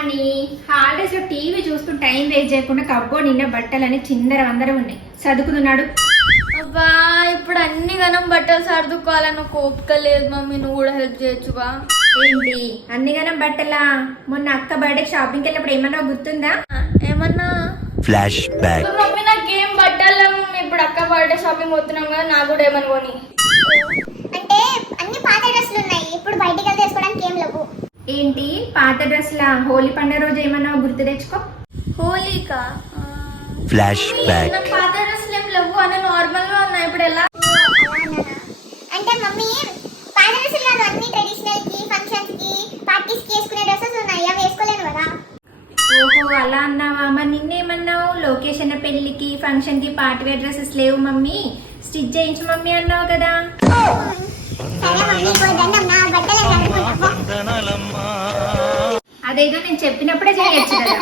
అని హాలిడేస్ లో టీవీ చూస్తూ టైం వేస్ట్ చేయకుండా కబ్బోర్డ్ నిండా బట్టలని చిందర వందర ఉన్నాయి చదువుకున్నాడు. అబ్బా ఇప్పుడు అన్ని గనం బట్టలు సర్దుకోవాలని ఒక ఓపిక లేదు మమ్మీ, నువ్వు కూడా హెల్ప్ చేయొచ్చుగా. ఏంటి అన్నిగనం బట్టలా? మొన్న అక్క బర్త్డే షాపింగ్కి వెళ్ళినప్పుడు ఏమన్నా గుర్తుందా? ఏమన్నా ఫ్లాష్ బ్యాక్. మమ్మీ నాకేం బట్టలు ఇప్పుడు అక్క బర్త్డే షాపింగ్ పోతున్నాం కదా, నాకు కూడా ఏమని కొని. అంటే అన్ని పాత డ్రెస్సులు ఉన్నాయి, ఇప్పుడు బయటికి వెళ్తే వేసుకోవడానికి ఏం లేవు. ఏంటి పాత డ్రెస్లా? హోలీ పండుగ రోజు ఏమన్నా గుర్తు తెచ్చుకో. హోలీకా? Flash back. నాకు పాత డ్రెస్సులు ఏం లేవు అని నార్మల్ గా ఉన్నాయి, ఇప్పుడు ఎలా? అంటే మమ్మీ పాత డ్రెస్సులు కాదు, అన్ని ట్రెడిషనల్ కి ఫంక్షన్స్ కి పార్టీస్ కి వేసుకునే డ్రెస్సెస్ ఉన్నాయి, అవి వేసుకోలేను కదా. ఓహో అలా అన్నావా? మరి నిన్నేమన్నావు? లొకేషన్ పెళ్లికి ఫంక్షన్ కి పార్టీ వేర్ డ్రెస్సెస్ లేవు మమ్మీ, స్టిచ్ చేయించు మమ్మీ అన్నావు కదా. సరే మమ్మీ పోదండం, నా బట్టలు అదేదో నేను చెప్పినప్పుడే చేయొచ్చు కదా.